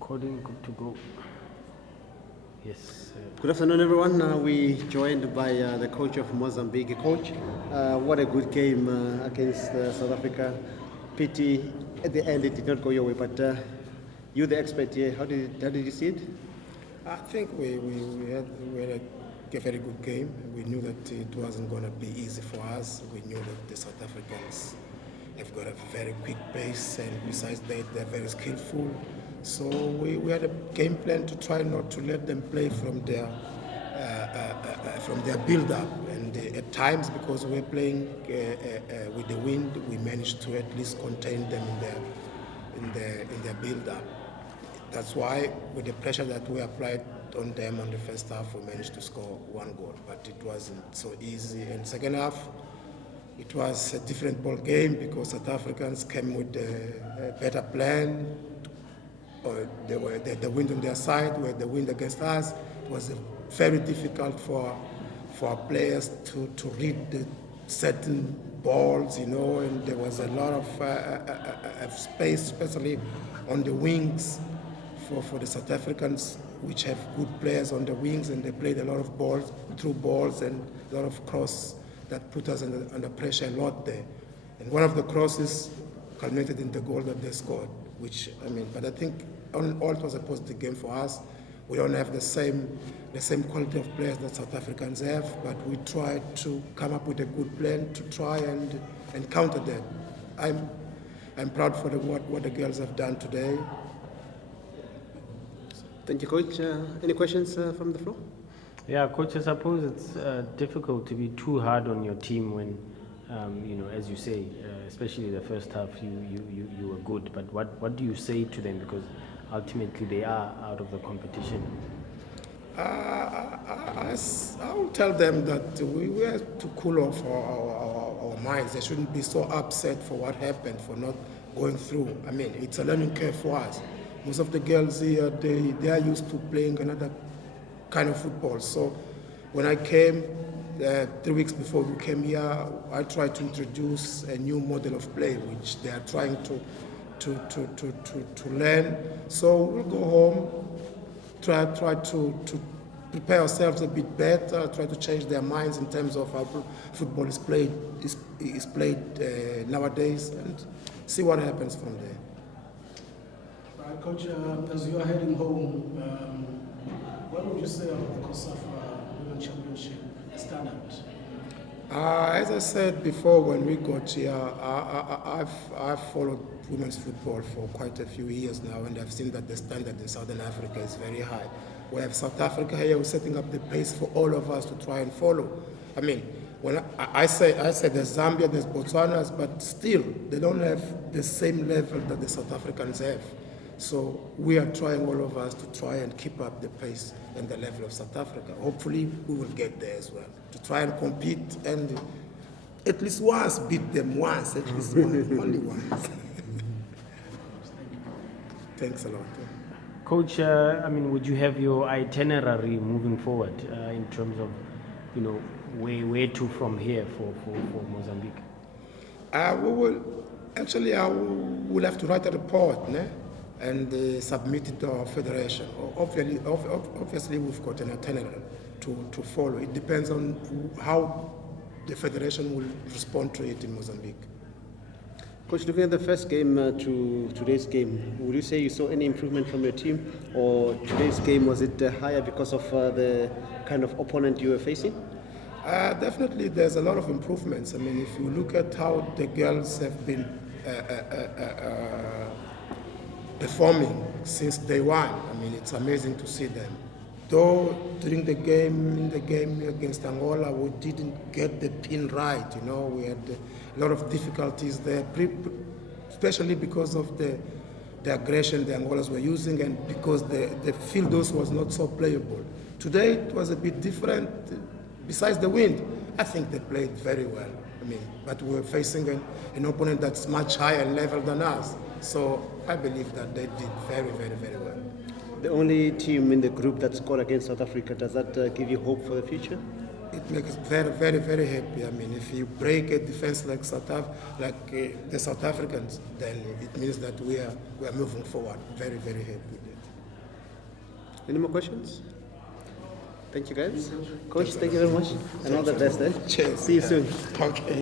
Recording, good to go. Yes. Good afternoon, everyone. We joined by the coach of Mozambique. Coach, what a good game against South Africa. Pity at the end it did not go your way, but you're the expert here. How did you see it? I think we had a very good game. We knew that it wasn't going to be easy for us. We knew that the South Africans have got a very quick pace, and besides that, they're very skillful. So we had a game plan to try not to let them play from their build-up. And at times, because we're playing with the wind, we managed to at least contain them in their build-up. That's why, with the pressure that we applied on them on the first half, we managed to score one goal. But it wasn't so easy. And second half, it was a different ball game because South Africans came with a better plan. Or they had the wind on their side, we had the wind against us. It was very difficult for our players to read the certain balls, and there was a lot of space, especially on the wings for the South Africans, which have good players on the wings, and they played a lot of balls, through balls, and a lot of cross that put us under pressure a lot there. And one of the crosses culminated in the goal that they scored, but I think all it was a positive game for us. We don't have the same quality of players that South Africans have, but we tried to come up with a good plan to try and counter that. I'm proud for what the girls have done today. Thank you, Coach. Any questions from the floor? Yeah, Coach, I suppose it's difficult to be too hard on your team when, as you say, especially the first half, you were good. But what do you say to them? Because ultimately they are out of the competition. I will tell them that we have to cool off our minds. They shouldn't be so upset for what happened, for not going through. It's a learning curve for us. Most of the girls here, they are used to playing another kind of football. So when I came 3 weeks before we came here, I tried to introduce a new model of play, which they are trying to learn. So we'll go home, try to prepare ourselves a bit better, try to change their minds in terms of how football is played nowadays, and see what happens from there. Coach, as you are heading home, what would you say about the COSAFA Women's Championship standard? As I said before, when we got here, I've followed women's football for quite a few years now, and I've seen that the standard in Southern Africa is very high. We have South Africa here, we're setting up the pace for all of us to try and follow. When I say there's Zambia, there's Botswana, but still, they don't have the same level that the South Africans have. So we are trying, all of us, to try and keep up the pace and the level of South Africa. Hopefully, we will get there as well, to try and compete and at least once beat them once, at least only once. Thanks a lot. Coach, would you have your itinerary moving forward in terms of, where to from here for Mozambique? I will have to write a report, and submit it to our federation. Obviously, we've got an itinerary to follow. It depends on how the federation will respond to it in Mozambique. Coach, looking at the first game to today's game, would you say you saw any improvement from your team, or today's game, was it higher because of the kind of opponent you were facing? Definitely, there's a lot of improvements. If you look at how the girls have been performing since day one, it's amazing to see them. Though during the game against Angola, we didn't get the pin right. We had a lot of difficulties there, especially because of the aggression the Angolas were using, and because the field also was not so playable. Today it was a bit different. Besides the wind, I think they played very well. But we were facing an opponent that's much higher level than us. So I believe that they did very, very, very well. The only team in the group that scored against South Africa, does that give you hope for the future? It makes us very, very, very happy. I mean, if you break a defense like the South Africans, then it means that we are moving forward. Very, very happy with it. Any more questions? Thank you, guys. Coach, thank you very much. And all the best. Cheers. See you soon. Okay.